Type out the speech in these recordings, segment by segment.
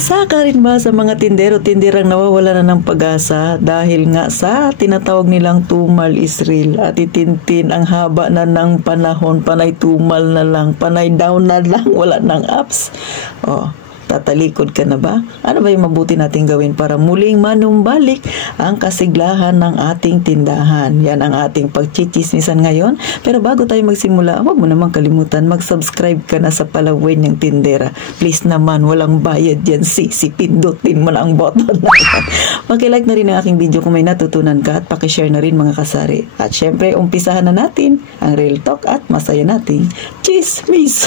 Isa ka rin ba sa mga tindero-tinderang nawawala na ng pag-asa dahil nga sa tinatawag nilang tumal Israel at itintin ang haba na ng panahon, panay tumal na lang, panay down na lang, wala ng ups? Tatalikod ka na ba? Ano ba yung mabuti nating gawin para muling manumbalik ang kasiglahan ng ating tindahan? Yan ang ating pagchichismisan ngayon. Pero bago tayo magsimula, huwag mo namang kalimutan, mag-subscribe ka na sa Palawin ng Tindera. Please naman, walang bayad yan. Pindutin mo na ang button na yan. Paki-like na rin ang aking video kung may natutunan ka at paki-share na rin mga kasari. At syempre, umpisahan na natin ang real talk at masaya nating chismis.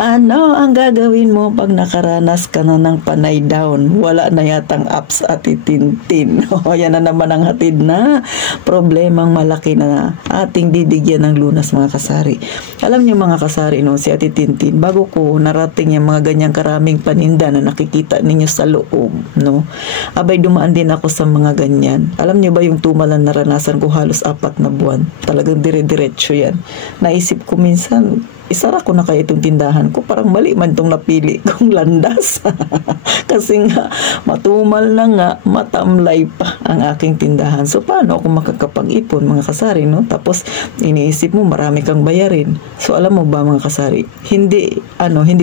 Ano ang gagawin mo pag nakaranas ka na ng panay down? Wala na yatang ups at itintin. Yan na naman ang hatid na problemang malaki na ating bibigyan ng lunas mga kasari. Alam niyo mga kasari, si Ate Tintin, bago ko narating yung mga ganyang karaming paninda na nakikita ninyo sa loob, abay dumaan din ako sa mga ganyan. Alam niyo ba yung tumalan naranasan ko halos 4 na buwan? Talagang dire-diretso yan. Naisip ko minsan, isara ko na kaya itong tindahan ko, parang mali man itong napili kong landas. Kasi nga, matumal na nga, matamlay pa ang aking tindahan. So, paano ako makakapag-ipon, mga kasari, Tapos, iniisip mo, marami kang bayarin. So, alam mo ba, mga kasari, hindi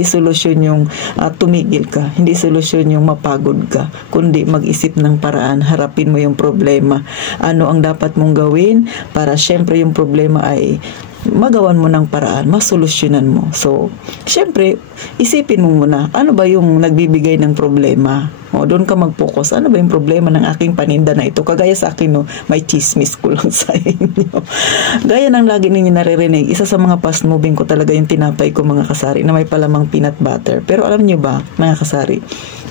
solusyon yung tumigil ka, hindi solusyon yung mapagod ka, kundi mag-isip ng paraan, harapin mo yung problema. Ano ang dapat mong gawin para syempre yung problema ay magawan mo ng paraan, masolusyonan mo. So, syempre, isipin mo muna, ano ba yung nagbibigay ng problema? Doon ka mag-focus. Ano ba yung problema ng aking paninda na ito? Kagaya sa akin, may chismis ko lang sa inyo. Gaya ng lagi ninyo naririnig, isa sa mga fast moving ko talaga yung tinapay ko mga kasari na may palamang peanut butter. Pero alam nyo ba, mga kasari,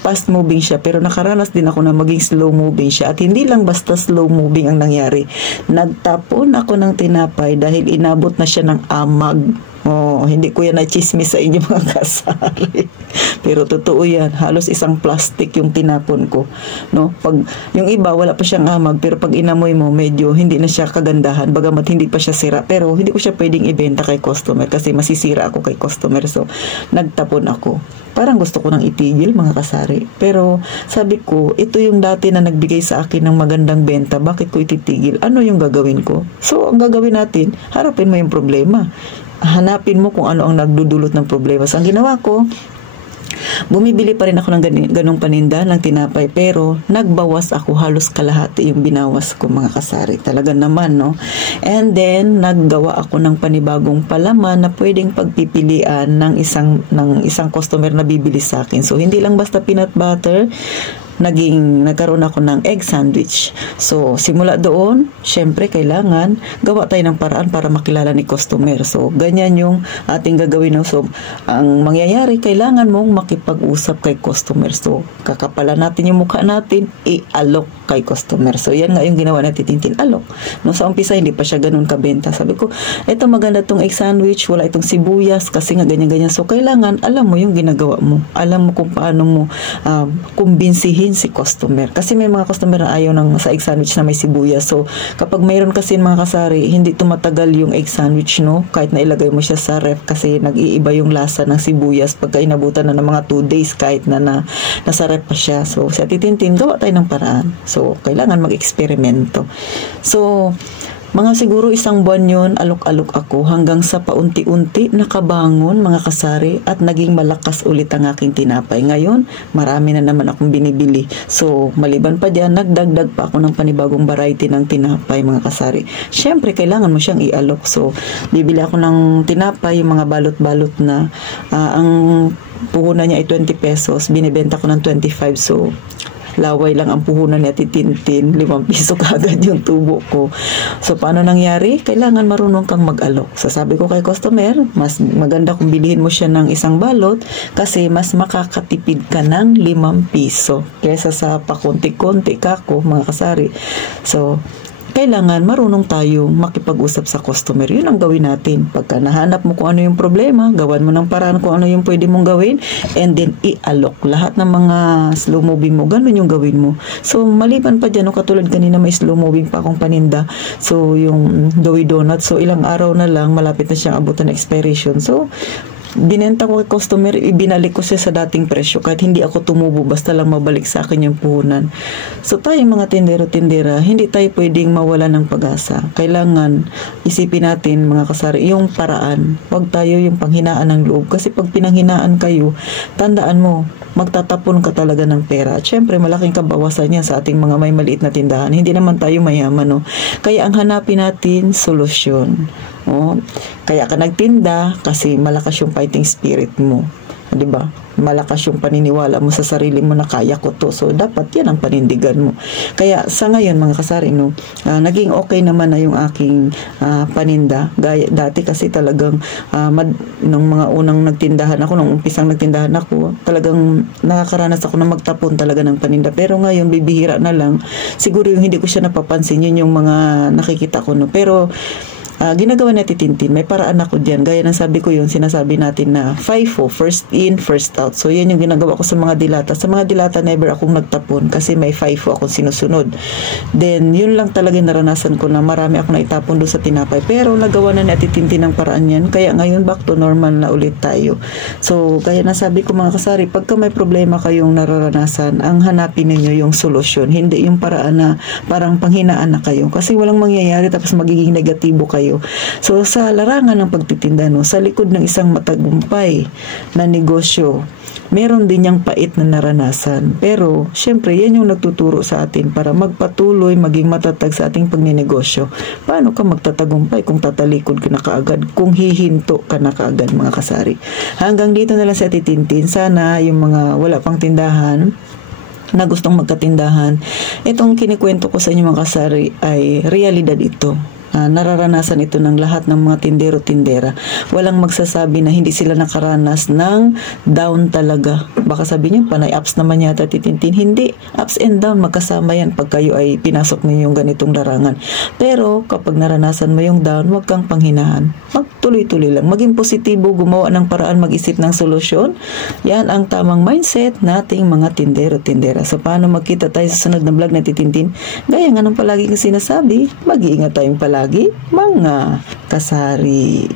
fast moving siya pero nakaranas din ako na maging slow moving siya at hindi lang basta slow moving ang nangyari. Nagtapon ako ng tinapay dahil inabot na siya ng amag. Hindi ko yan na-chismis sa inyo mga kasari. Pero totoo yan. Halos isang plastic yung tinapon ko. Pag, yung iba, wala pa siyang amag. Pero pag inamoy mo, medyo hindi na siya kagandahan. Bagamat hindi pa siya sira. Pero hindi ko siya pwedeng ibenta kay customer kasi masisira ako kay customer. So, nagtapon ako. Parang gusto ko nang itigil mga kasari. Pero sabi ko, ito yung dati na nagbigay sa akin ng magandang benta. Bakit ko ititigil? Ano yung gagawin ko? So, ang gagawin natin, harapin mo yung problema. Hanapin mo kung ano ang nagdudulot ng problema. So, ang ginawa ko, bumibili pa rin ako ng ganong paninda ng tinapay pero nagbawas ako, halos kalahati yung binawas ko mga kasari. Talaga naman, And then, naggawa ako ng panibagong palaman na pwedeng pagpipilian ng isang customer na bibili sa akin. So, hindi lang basta peanut butter, nagkaroon ako ng egg sandwich. So, simula doon, syempre, kailangan gawa tayo ng paraan para makilala ni customer. So, ganyan yung ating gagawin. So, ang mangyayari, kailangan mong makipag-usap kay customer. So, kakapalan natin yung mukha natin, i-alok kay customer. So, yan nga yung ginawa natin, Tintin, alok. Sa umpisa, hindi pa siya ganun kabenta. Sabi ko, eto maganda tong egg sandwich, wala itong sibuyas, kasi nga ganyan-ganyan. So, kailangan, alam mo yung ginagawa mo. Alam mo kung paano mo kumbinsihin si customer. Kasi may mga customer na ayaw sa egg sandwich na may sibuyas. So, kapag mayroon kasi mga kasari, hindi tumatagal yung egg sandwich, kahit na ilagay mo siya sa ref kasi nag-iiba yung lasa ng sibuyas pagka inabutan na ng mga 2 days kahit na nasa ref pa siya. So, sa Titintin, gawa tayo ng paraan. So, kailangan mag-eksperimento. So, mga siguro 1 buwan yun, alok-alok ako hanggang sa paunti-unti nakabangon mga kasari at naging malakas ulit ang aking tinapay. Ngayon, marami na naman akong binibili. So, maliban pa dyan, nagdagdag pa ako ng panibagong variety ng tinapay mga kasari. Siyempre, kailangan mo siyang i-alok. So, bibili ako ng tinapay, yung mga balot-balot na ang puhunan niya ay 20 pesos. Binibenta ko ng 25. So, laway lang ang puhunan ni Ate Tintin, 5 piso kaagad yung tubo ko. So, paano nangyari? Kailangan marunong kang mag-alok. So, sabi ko kay customer, mas maganda kung bilhin mo siya ng isang balot kasi mas makakatipid ka ng 5 piso kesa sa pakunti-kunti kako, mga kasari. So, kailangan marunong tayong makipag-usap sa customer. Yun ang gawin natin. Pagka nahanap mo kung ano yung problema, gawan mo ng paraan kung ano yung pwede mong gawin, and then i-alok. Lahat ng mga slow moving mo, ganun yung gawin mo. So, maliban pa dyan, katulad kanina may slow moving pa akong paninda. So, yung Doughy Donut. So, ilang araw na lang, malapit na siyang abutan na expiration. So, binenta ko kay customer, ibinalik ko siya sa dating presyo kahit hindi ako tumubo, basta lang mabalik sa akin yung puhunan. So tayo mga tindero-tindera, hindi tayo pwedeng mawala ng pag-asa. Kailangan isipin natin mga kasari yung paraan. Huwag tayo yung panghinaan ng loob, kasi pag pinanghinaan kayo, tandaan mo, magtatapon ka talaga ng pera. At syempre, malaking kabawasan yan sa ating mga may maliit na tindahan. Hindi naman tayo mayaman, no? Kaya ang hanapin natin, solusyon. Oh, kaya ka nagtinda kasi malakas yung fighting spirit mo. 'Di ba? Malakas yung paniniwala mo sa sarili mo na kaya ko to. So, dapat yan ang panindigan mo. Kaya, sa ngayon, mga kasari, no, naging okay naman na yung aking paninda. Dati kasi talagang, nung mga unang nagtindahan ako, nung umpisang nagtindahan ako, talagang nakakaranas ako na magtapon talaga ng paninda. Pero ngayon, bibihira na lang. Siguro yung hindi ko siya napapansin, yun yung mga nakikita ko, no. Pero, ginagawa natin Tintin, may paraan ako diyan. Gaya ng sabi ko yun, sinasabi natin na FIFO, first in, first out. So, yan yung ginagawa ko sa mga dilata. Sa mga dilata, never akong nagtapon kasi may FIFO akong sinusunod. Then, yun lang talaga naranasan ko na marami akong naitapon doon sa tinapay. Pero, nagawa na natin Tintin ng paraan yan. Kaya ngayon, back to normal na ulit tayo. So, kaya nasabi ko mga kasari, pagka may problema kayong nararanasan, ang hanapin ninyo yung solusyon. Hindi yung paraan na parang panghinaan na kayo. Kasi walang mangyayari tapos magiging negatibo kayo. So, sa larangan ng pagtitinda, no, sa likod ng isang matagumpay na negosyo, meron din niyang pait na naranasan. Pero, syempre, yan yung nagtuturo sa atin para magpatuloy, maging matatag sa ating pagninegosyo. Paano ka magtatagumpay kung tatalikod ka na kaagad, kung hihinto ka na kaagad, mga kasari? Hanggang dito na lang sa Tintin. Sana yung mga wala pang tindahan na gustong magkatindahan, itong kinikwento ko sa inyo mga kasari ay realidad ito. Nararanasan ito ng lahat ng mga tindero-tindera. Walang magsasabi na hindi sila nakaranas ng down talaga. Baka sabihin nyo, panay ups naman yata Tintin. Hindi. Ups and down, magkasama yan pag kayo ay pinasok ninyo yung ganitong larangan. Pero kapag naranasan mo yung down, huwag kang panghinaan. Magtuloy-tuloy lang. Maging positibo, gumawa ng paraan, mag-isip ng solusyon. Yan ang tamang mindset nating mga tindero-tindera. So, paano magkita tayo sa sunod na vlog na Tintin? Gaya nga ng palagi kong sinasabi, mag-iingat tayong palagi, mga kasari.